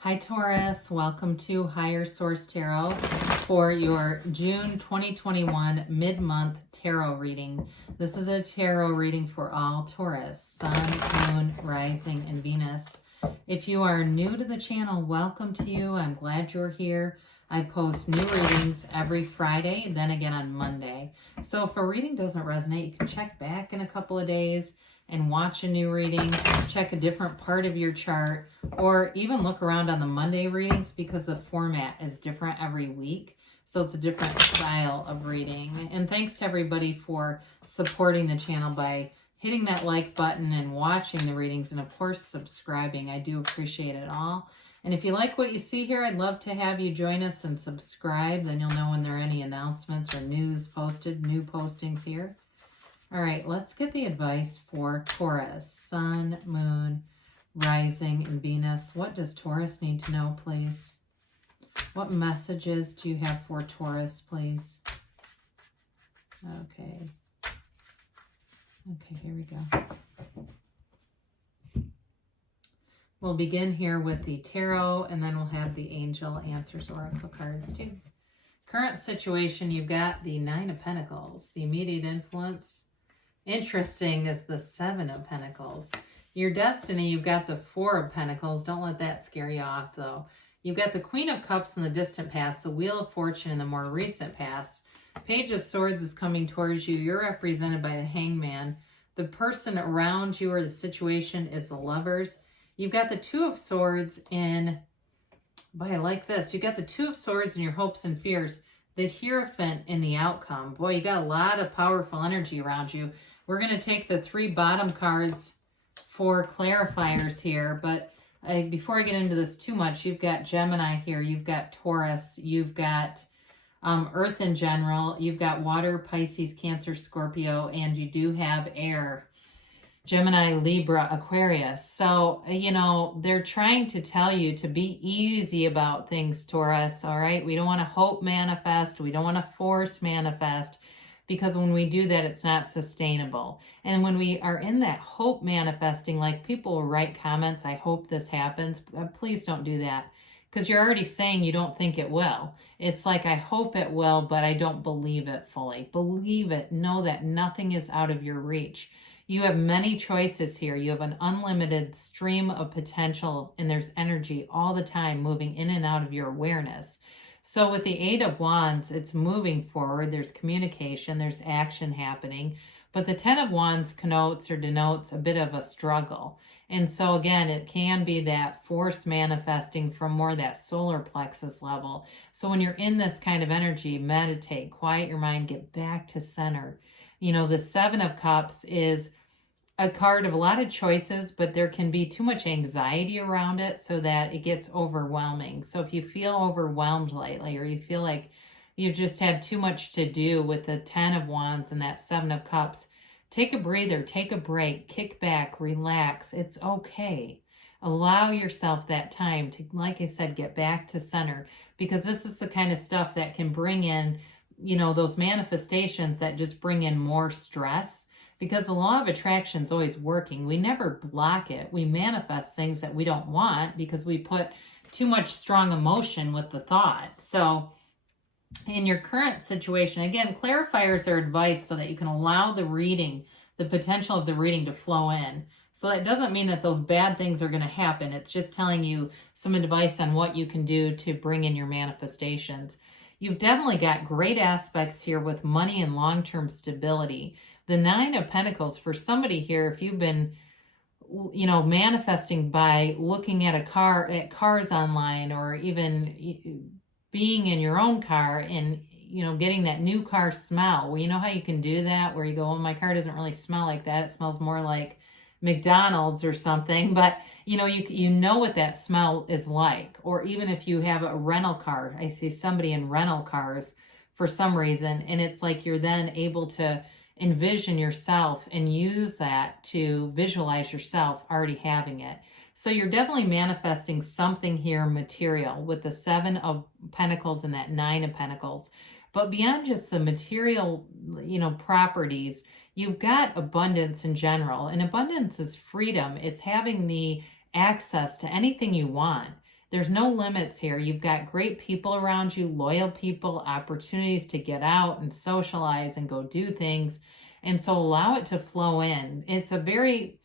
Hi Taurus, welcome to Higher Source Tarot for your June 2021 mid-month tarot reading. This is a tarot reading for all Taurus, Sun, Moon, Rising, and Venus. If you are new to the channel, welcome to you. I'm glad you're here. I post new readings every Friday, then again on Monday. So if a reading doesn't resonate, you can check back in a couple of days and watch a new reading, check a different part of your chart, or even look around on the Monday readings because the format is different every week. So it's a different style of reading. And thanks to everybody for supporting the channel by hitting that like button and watching the readings, and of course subscribing. I do appreciate it all. And if you like what you see here, I'd love to have you join us and subscribe. Then you'll know when there are any announcements or news posted, new postings here. All right, let's get the advice for Taurus, Sun, Moon, Rising, and Venus. What does Taurus need to know, please? What messages do you have for Taurus, please? Okay. Okay, here we go. We'll begin here with the tarot, and then we'll have the Angel Answers Oracle cards too. Current situation, you've got the Nine of Pentacles. The immediate influence, interesting, is the Seven of Pentacles. Your destiny, you've got the Four of Pentacles. Don't let that scare you off, though. You've got the Queen of Cups in the distant past, the Wheel of Fortune in the more recent past. Page of Swords is coming towards you. You're represented by the Hangman. The person around you or the situation is the Lovers. You've got the Two of Swords in, boy, I like this. You've got the Two of Swords in your hopes and fears. The Hierophant in the outcome. Boy, you got a lot of powerful energy around you. We're going to take the three bottom cards for clarifiers here, but before I get into this too much, you've got Gemini here, you've got Taurus, you've got Earth in general, you've got Water, Pisces, Cancer, Scorpio, and you do have air, Gemini, Libra, Aquarius. So, you know, they're trying to tell you to be easy about things, Taurus, all right? We don't want to hope manifest. We don't want to force manifest, because when we do that, it's not sustainable. And when we are in that hope manifesting, like people will write comments, I hope this happens. Please don't do that, because you're already saying you don't think it will. It's like, I hope it will, but I don't believe it fully. Believe it. Know that nothing is out of your reach. You have many choices here. You have an unlimited stream of potential, and there's energy all the time moving in and out of your awareness. So with the Eight of Wands, it's moving forward. There's communication, there's action happening. But the Ten of Wands connotes or denotes a bit of a struggle. And so again, it can be that force manifesting from more that solar plexus level. So when you're in this kind of energy, meditate, quiet your mind, get back to center. You know, the Seven of Cups is a card of a lot of choices, but there can be too much anxiety around it so that it gets overwhelming. So if you feel overwhelmed lately, or you feel like you've just had too much to do with the Ten of Wands and that Seven of Cups, take a breather, take a break, kick back, relax. It's okay. Allow yourself that time to, like I said, get back to center, because this is the kind of stuff that can bring in, you know, those manifestations that just bring in more stress. Because the law of attraction is always working. We never block it. We manifest things that we don't want because we put too much strong emotion with the thought. So in your current situation, again, clarifiers are advice so that you can allow the reading, the potential of the reading to flow in. So that doesn't mean that those bad things are going to happen. It's just telling you some advice on what you can do to bring in your manifestations. You've definitely got great aspects here with money and long-term stability. The Nine of Pentacles, for somebody here, if you've been, you know, manifesting by looking at cars online, or even being in your own car and, you know, getting that new car smell. Well, you know how you can do that, where you go, oh, my car doesn't really smell like that. It smells more like McDonald's or something. But, you know, you know what that smell is like. Or even if you have a rental car, I see somebody in rental cars for some reason, and it's like you're then able to envision yourself and use that to visualize yourself already having it. So you're definitely manifesting something here material with the Seven of Pentacles and that Nine of Pentacles. But beyond just the material, you know, properties, you've got abundance in general. And abundance is freedom. It's having the access to anything you want. There's no limits here. You've got great people around you, loyal people, opportunities to get out and socialize and go do things. And so allow it to flow in. It's a very,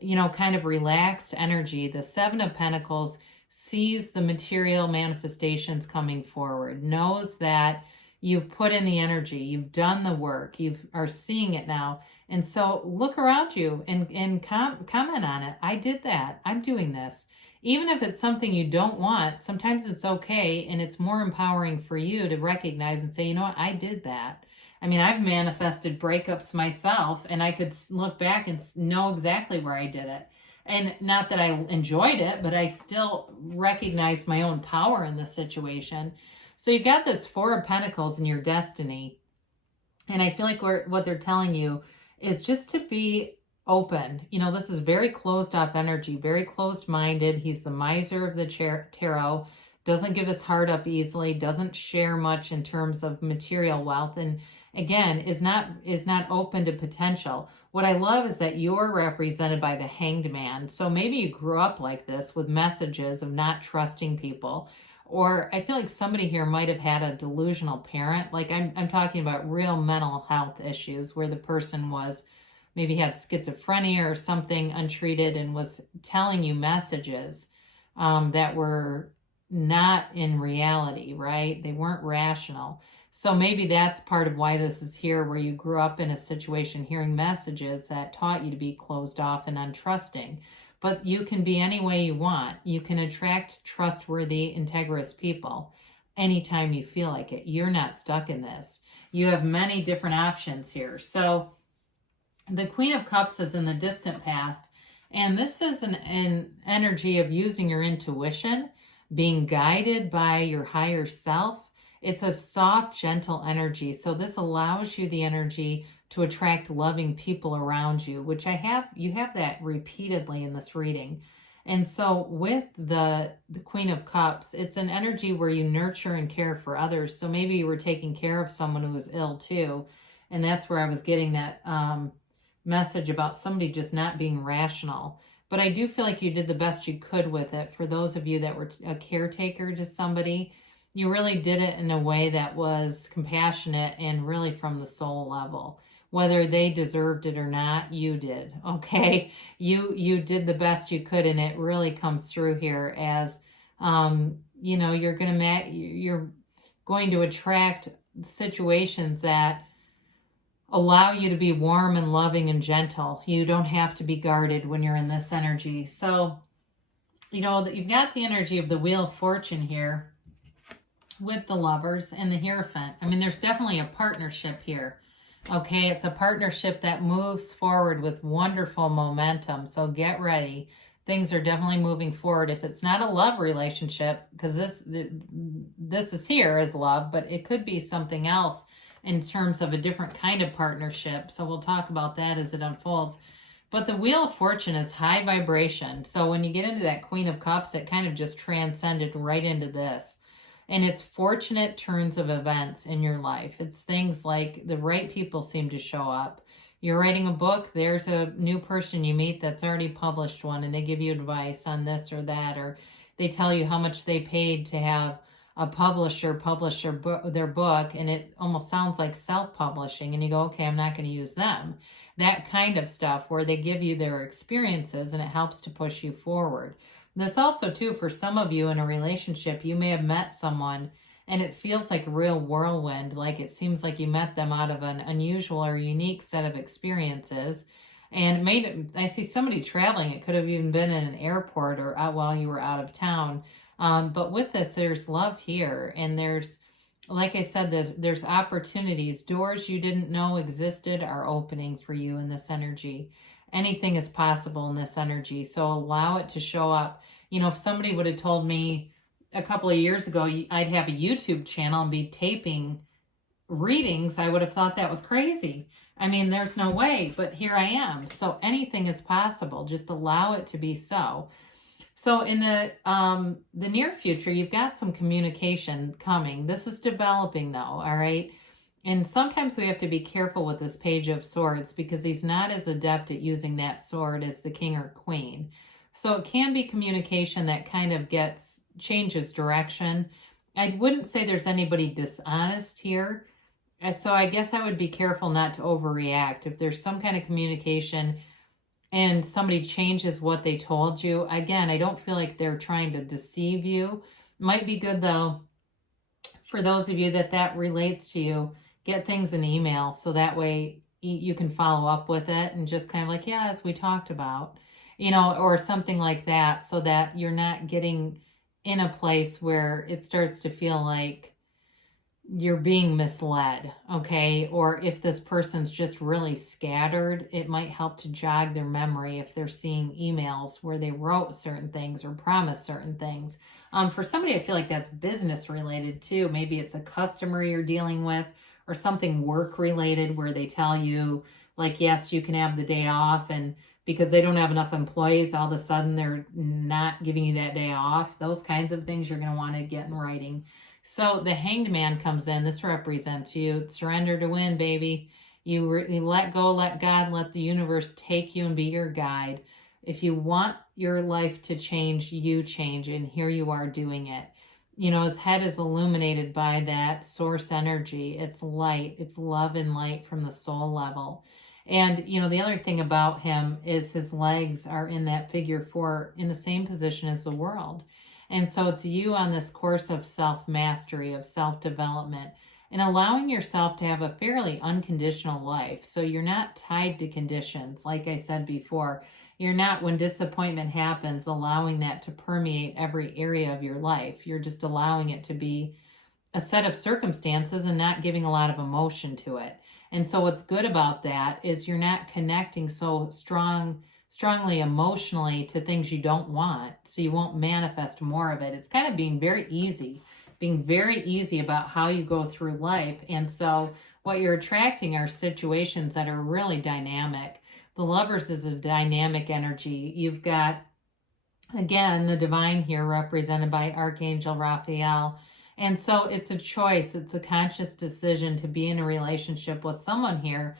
kind of relaxed energy. The Seven of Pentacles sees the material manifestations coming forward, knows that you've put in the energy, you've done the work, you are seeing it now. And so look around you and comment on it. I did that. I'm doing this. Even if it's something you don't want, sometimes it's okay, and it's more empowering for you to recognize and say, you know what, I did that. I mean, I've manifested breakups myself, and I could look back and know exactly where I did it. And not that I enjoyed it, but I still recognized my own power in the situation. So you've got this Four of Pentacles in your destiny. And I feel like what they're telling you is just to be open. This is very closed up energy, very closed minded. He's the miser of the tarot, doesn't give his heart up easily, doesn't share much in terms of material wealth. And again, is not open to potential. What I love is that you're represented by the Hanged Man. So maybe you grew up like this with messages of not trusting people. Or I feel like somebody here might have had a delusional parent. Like I'm talking about real mental health issues where the person maybe had schizophrenia or something untreated and was telling you messages that were not in reality, right? They weren't rational. So maybe that's part of why this is here, where you grew up in a situation hearing messages that taught you to be closed off and untrusting. But you can be any way you want. You can attract trustworthy, integrous people anytime you feel like it. You're not stuck in this. You have many different options here. So the Queen of Cups is in the distant past, and this is an energy of using your intuition, being guided by your higher self. It's a soft, gentle energy. So this allows you the energy to attract loving people around you, which you have that repeatedly in this reading. And so with the Queen of Cups, it's an energy where you nurture and care for others. So maybe you were taking care of someone who was ill too. And that's where I was getting that message about somebody just not being rational. But I do feel like you did the best you could with it. For those of you that were a caretaker to somebody, you really did it in a way that was compassionate and really from the soul level. Whether they deserved it or not, you did, okay? You did the best you could, and it really comes through here as, you're going to attract situations that allow you to be warm and loving and gentle. You don't have to be guarded when you're in this energy. So, you've got the energy of the Wheel of Fortune here with the Lovers and the Hierophant. I mean, there's definitely a partnership here. Okay, it's a partnership that moves forward with wonderful momentum. So get ready. Things are definitely moving forward. If it's not a love relationship, because this is here as love, but it could be something else in terms of a different kind of partnership. So we'll talk about that as it unfolds. But the Wheel of Fortune is high vibration. So when you get into that Queen of Cups, it kind of just transcended right into this. And it's fortunate turns of events in your life. It's things like the right people seem to show up. You're writing a book, there's a new person you meet that's already published one, and they give you advice on this or that, or they tell you how much they paid to have a publisher publish their book, and it almost sounds like self-publishing, and you go, okay, I'm not going to use them. That kind of stuff where they give you their experiences and it helps to push you forward. This also, too, for some of you in a relationship, you may have met someone and it feels like a real whirlwind, like it seems like you met them out of an unusual or unique set of experiences. And I see somebody traveling. It could have even been in an airport or out while you were out of town. But with this, there's love here. And there's, like I said, there's opportunities. Doors you didn't know existed are opening for you in this energy. Anything is possible in this energy. So allow it to show up. If somebody would have told me a couple of years ago I'd have a YouTube channel and be taping readings, I would have thought that was crazy. I mean, there's no way, but here I am. So anything is possible. Just allow it to be so. So in the near future, you've got some communication coming. This is developing though, all right? And sometimes we have to be careful with this Page of Swords because he's not as adept at using that sword as the King or Queen. So it can be communication that kind of changes direction. I wouldn't say there's anybody dishonest here. So I guess I would be careful not to overreact. If there's some kind of communication and somebody changes what they told you, again, I don't feel like they're trying to deceive you. Might be good though, for those of you that relates to you, get things in email so that way you can follow up with it and just kind of like, yeah, as we talked about, or something like that, so that you're not getting in a place where it starts to feel like you're being misled, okay? Or if this person's just really scattered, it might help to jog their memory if they're seeing emails where they wrote certain things or promised certain things. For somebody, I feel like that's business related too. Maybe it's a customer you're dealing with or something work related where they tell you, like, yes, you can have the day off, and because they don't have enough employees, all of a sudden they're not giving you that day off. Those kinds of things you're going to want to get in writing. So the Hanged Man comes in. This represents you. Surrender to win, baby. You let go, let God, let the universe take you and be your guide. If you want your life to change, you change. And here you are doing it. His head is illuminated by that source energy. It's light. It's love and light from the soul level. And, the other thing about him is his legs are in that figure 4 in the same position as the world. And so it's you on this course of self-mastery, of self-development, and allowing yourself to have a fairly unconditional life. So you're not tied to conditions. Like I said before, you're not, when disappointment happens, allowing that to permeate every area of your life. You're just allowing it to be a set of circumstances and not giving a lot of emotion to it. And so what's good about that is you're not connecting so strongly emotionally to things you don't want, so you won't manifest more of it. It's kind of being very easy about how you go through life. And so what you're attracting are situations that are really dynamic. The Lovers is a dynamic energy. You've got, again, the divine here represented by Archangel Raphael. And so it's a choice. It's a conscious decision to be in a relationship with someone here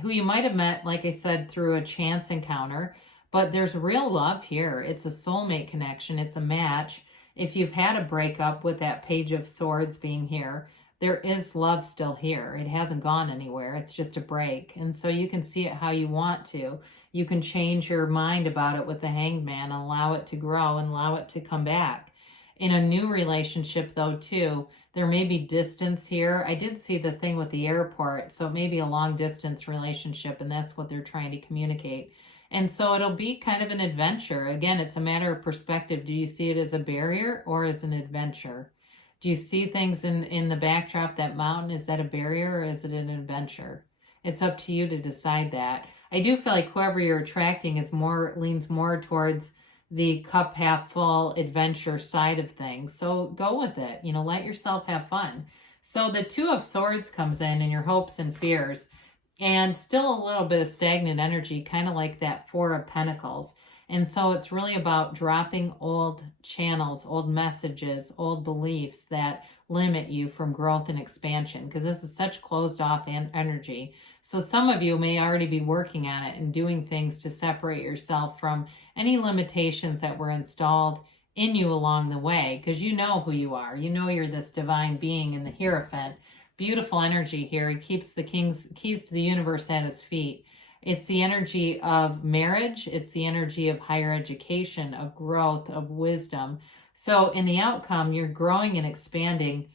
who you might have met, like I said, through a chance encounter, but there's real love here. It's a soulmate connection. It's a match. If you've had a breakup with that Page of Swords being here, there is love still here. It hasn't gone anywhere. It's just a break. And so you can see it how you want to. You can change your mind about it with the Hanged Man and allow it to grow and allow it to come back. In a new relationship, though, too, there may be distance here. I did see the thing with the airport, so it may be a long-distance relationship, and that's what they're trying to communicate. And so it'll be kind of an adventure. Again, it's a matter of perspective. Do you see it as a barrier or as an adventure? Do you see things in the backdrop, that mountain? Is that a barrier or is it an adventure? It's up to you to decide that. I do feel like whoever you're attracting leans more towards the cup half full adventure side of things. So go with it. Let yourself have fun. So the Two of Swords comes in your hopes and fears, and still a little bit of stagnant energy, kind of like that Four of Pentacles. And so it's really about dropping old channels, old messages, old beliefs that limit you from growth and expansion, because this is such closed off energy. So some of you may already be working on it and doing things to separate yourself from any limitations that were installed in you along the way, because you know who you are. You know you're this divine being in the Hierophant. Beautiful energy here. He keeps the keys to the universe at his feet. It's the energy of marriage. It's the energy of higher education, of growth, of wisdom. So in the outcome, you're growing and expanding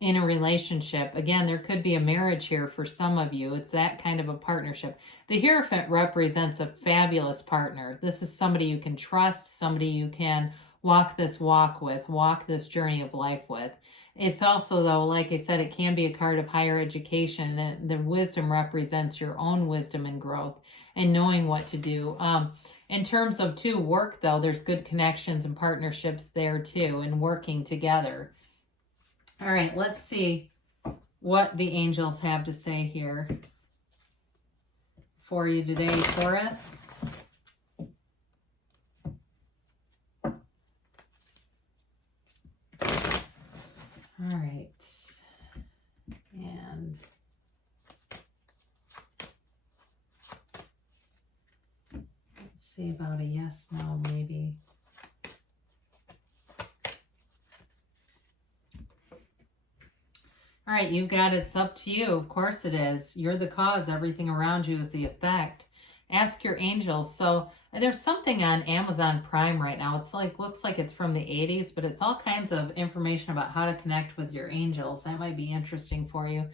in a relationship. Again, there could be a marriage here for some of you. It's that kind of a partnership. The Hierophant represents a fabulous partner. This is somebody you can trust, somebody you can walk this walk with, walk this journey of life with. It's also, though, like I said, it can be a card of higher education. And the wisdom represents your own wisdom and growth and knowing what to do. In terms of work, though, there's good connections and partnerships there too, and working together. All right, let's see what the angels have to say here for you today, Taurus. All right. And let's see about a yes, no, maybe. All right, you got it's up to you. Of course it is. You're the cause. Everything around you is the effect. Ask your angels. So there's something on Amazon Prime right now. It's like, looks like it's from the 80s, but it's all kinds of information about how to connect with your angels. That might be interesting for you.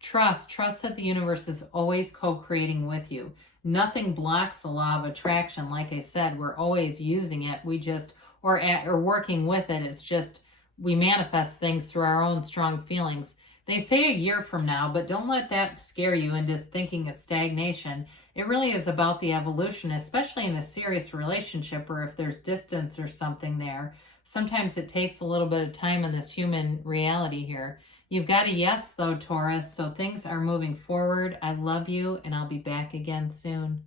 Trust that the universe is always co-creating with you. Nothing blocks the law of attraction. Like I said, we're always using it. We just, or working with it. It's just, we manifest things through our own strong feelings. They say a year from now, but don't let that scare you into thinking it's stagnation. It really is about the evolution, especially in a serious relationship or if there's distance or something there. Sometimes it takes a little bit of time in this human reality here. You've got a yes, though, Taurus, so things are moving forward. I love you, and I'll be back again soon.